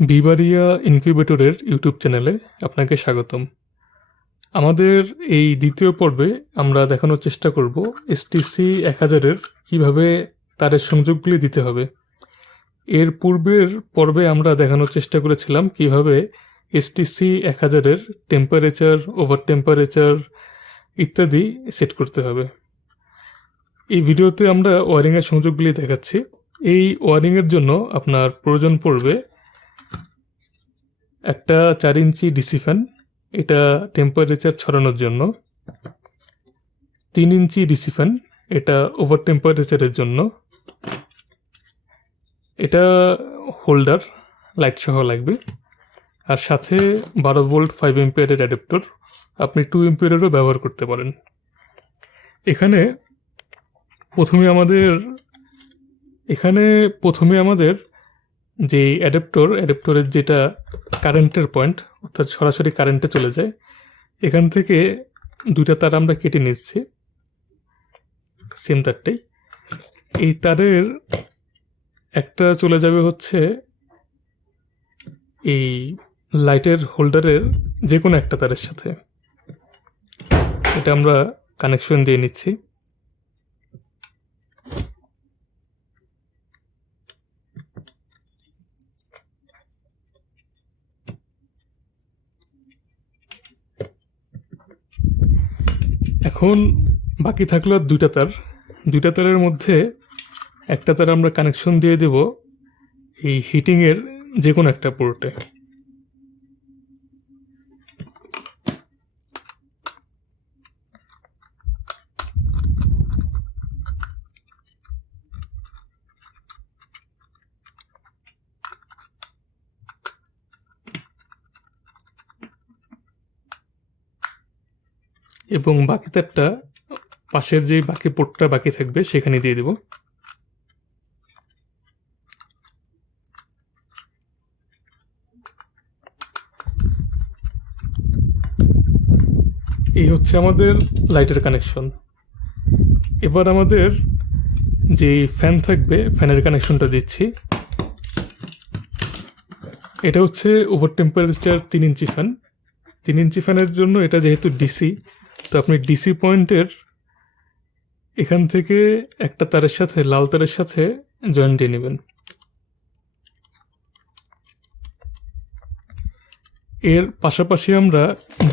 বিবারিয়া ইনকিউবেটরের YouTube চ্যানেলে আপনাকে স্বাগতম। আমাদের এই দ্বিতীয় পর্বে আমরা দেখানোর চেষ্টা করব এসটিসি এক হাজারের কীভাবে তারের সংযোগগুলি দিতে হবে। এর পূর্বের পর্বে আমরা দেখানোর চেষ্টা করেছিলাম কীভাবে এসটিসি এক হাজারের টেম্পারেচার ওভার টেম্পারেচার ইত্যাদি সেট করতে হবে। এই ভিডিওতে আমরা ওয়ারিংয়ের সংযোগগুলি দেখাচ্ছি। এই ওয়ারিংয়ের জন্য আপনার প্রয়োজন পড়বে একটা চার ইঞ্চি ডিসি ফ্যান, এটা টেম্পারেচার ছড়ানোর জন্য। তিন ইঞ্চি ডিসি ফ্যান, এটা ওভার টেম্পারেচারের জন্য। এটা হোল্ডার লাইট সহ লাগবে। আর সাথে বারো ভোল্ট ফাইভ এম্পিয়ারের অ্যাডাপ্টর আপনি টু এম্পিয়ারেরও ব্যবহার করতে পারেন। এখানে প্রথমে আমাদের, এখানে প্রথমে আমাদের যে অ্যাডাপ্টর অ্যাডাপ্টরের যেটা কারেন্টের পয়েন্ট অর্থাৎ সরাসরি কারেন্টে চলে যায়, এখান থেকে দুইটা তার আমরা কেটে নিচ্ছি সেম তারটাই। এই তারের একটা চলে যাবে হচ্ছে এই লাইটের হোল্ডারের যে কোনো একটা তারের সাথে। এটা আমরা কানেকশন দিয়ে নিচ্ছি। এখন বাকি থাকল দুইটা তার। দুইটা তারের মধ্যে একটা তার আমরা কানেকশন দিয়ে দেব এই হিটিংয়ের যে কোনো একটা পোর্টে এবং বাকি তারটা, পাশের যে বাকি পোর্টটা বাকি থাকবে, সেখানে দিয়ে দেব। এই হচ্ছে আমাদের লাইটের কানেকশন। এবার আমাদের যে ফ্যান থাকবে, ফ্যানের কানেকশনটা দিচ্ছি। এটা হচ্ছে ওভার টেম্পারেচার তিন ইঞ্চি ফ্যান। তিন ইঞ্চি ফ্যানের জন্য এটা যেহেতু ডিসি তো আপনি ডিসি পয়েন্টের এখান থেকে একটা তারের সাথে, লাল তারের সাথে জয়েন দিয়ে নেবেন। এর পাশাপাশি আমরা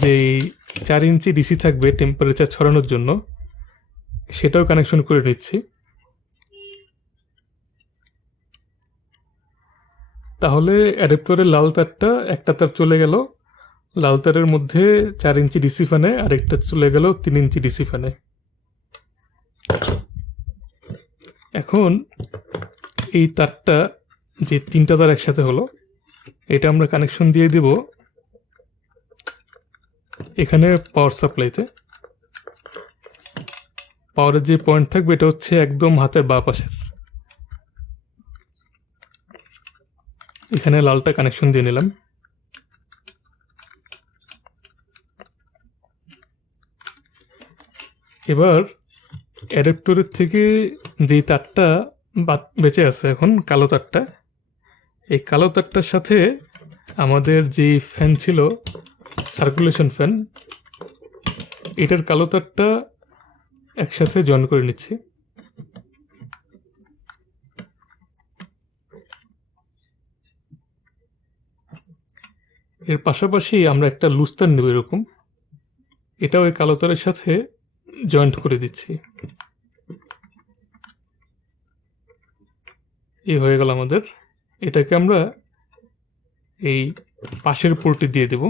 যে চার ইঞ্চি ডিসি থাকবে টেম্পারেচার ছড়ানোর জন্য, সেটাও কানেকশন করে নিচ্ছি। তাহলে অ্যাডাপ্টরের লাল তারটা একটা তার চলে গেল। লাল তারের মধ্যে চার ইঞ্চি ডিসি ফ্যানে, আরেকটা চলে গেল তিন ইঞ্চি ডিসি ফ্যানে। এখন এই তারটা যে তিনটা তার একসাথে হলো, এটা আমরা কানেকশন দিয়ে দেব এখানে পাওয়ার সাপ্লাইতে পাওয়ারের যে পয়েন্ট থাকবে, এটা হচ্ছে একদম হাতের বা পাশের। এখানে লালটা কানেকশন দিয়ে নিলাম। এবার অ্যাডাপ্টরের থেকে যে তারটা বেঁচে আছে এখন, কালো তারটা, এই কালো তারটার সাথে আমাদের যে ফ্যান ছিল সার্কুলেশন ফ্যান এটার কালো তারটা একসাথে জয়েন করে নিচ্ছি। এর পাশাপাশি আমরা একটা লুজ তার নেব এরকম। এটাও এই কালো তারের সাথে জয়েন্ট করে দিচ্ছি। এই হয়ে গেল আমাদের। এটাকে আমরা এই পাশের পোর্টে দিয়ে দেব।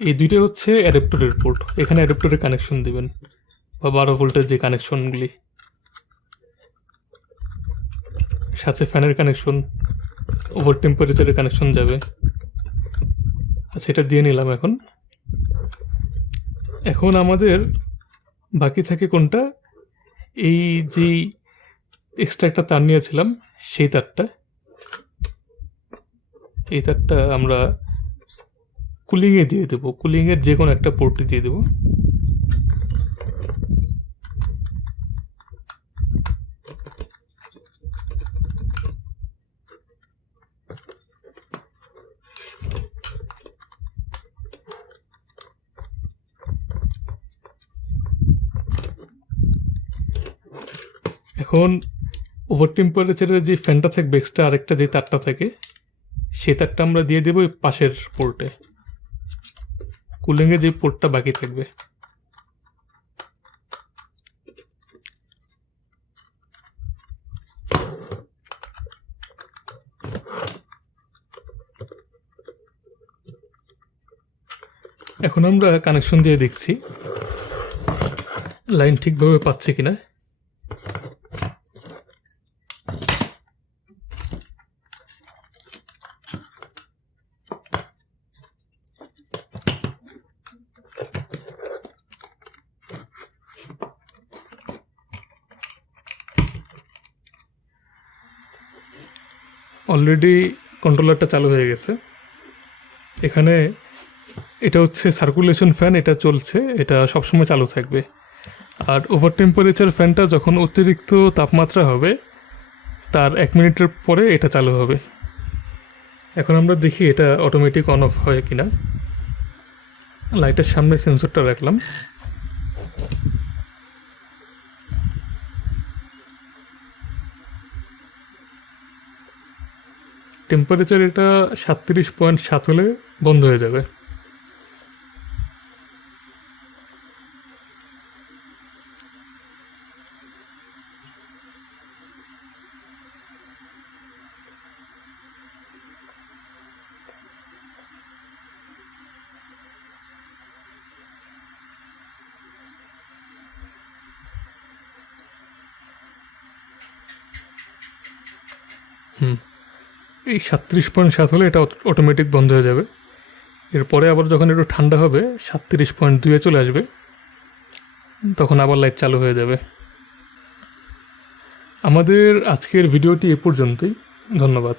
এই দুইটা হচ্ছে অ্যাডাপ্টরের পোর্ট এখানে অ্যাডাপ্টরের কানেকশন দিবেন বা বারো ভোল্টের যে কানেকশনগুলি। সাথে ফ্যানের কানেকশন, ওভার টেম্পারেচারের কানেকশন যাবে। আচ্ছা এটা দিয়ে নিলাম এখন। এখন আমাদের বাকি থাকে কোনটা? এই যে এক্সট্রা একটা তার নিয়েছিলাম, সেই তারটা। এই তারটা আমরা কুলিংয়ে দিয়ে দেবো। কুলিংয়ের যে কোনো একটা পোর্টে দিয়ে দেবো। ওভার টেম্পারেচারের যে ফ্যানটা থাকবে এক্সট্রা আরেকটা যে তারটা থাকে, সেই তারটা আমরা দিয়ে দেবো পাশের পোর্টে। কুলিংয়ে যে পোর্টটা বাকি থাকবে। এখন আমরা কানেকশন দিয়ে দেখছি লাইন ঠিকভাবে পাচ্ছে কিনা। অলরেডি কন্ট্রোলারটা চালু হয়ে গেছে। এখানে এটা হচ্ছে সার্কুলেশন ফ্যান এটা চলছে, এটা সবসময় চালু থাকবে। আর ওভার টেম্পারেচার ফ্যানটা যখন অতিরিক্ত তাপমাত্রা হবে, তার এক মিনিটের পরে এটা চালু হবে। এখন আমরা দেখি এটা অটোমেটিক অন অফ হয় কিনা। লাইটের সামনে সেন্সরটা রাখলাম। টেম্পারেচার এটা সাতত্রিশ পয়েন্ট সাত হলে বন্ধ হয়ে যাবে। এই সাতত্রিশ পয়েন্ট সাত হলে এটা অটোমেটিক বন্ধ হয়ে যাবে। এরপরে আবার যখন একটু ঠান্ডা হবে, সাতত্রিশ পয়েন্ট দুয়ে চলে আসবে। তখন আবার লাইট চালু হয়ে যাবে। আমাদের আজকের ভিডিওটি এ পর্যন্তই। ধন্যবাদ।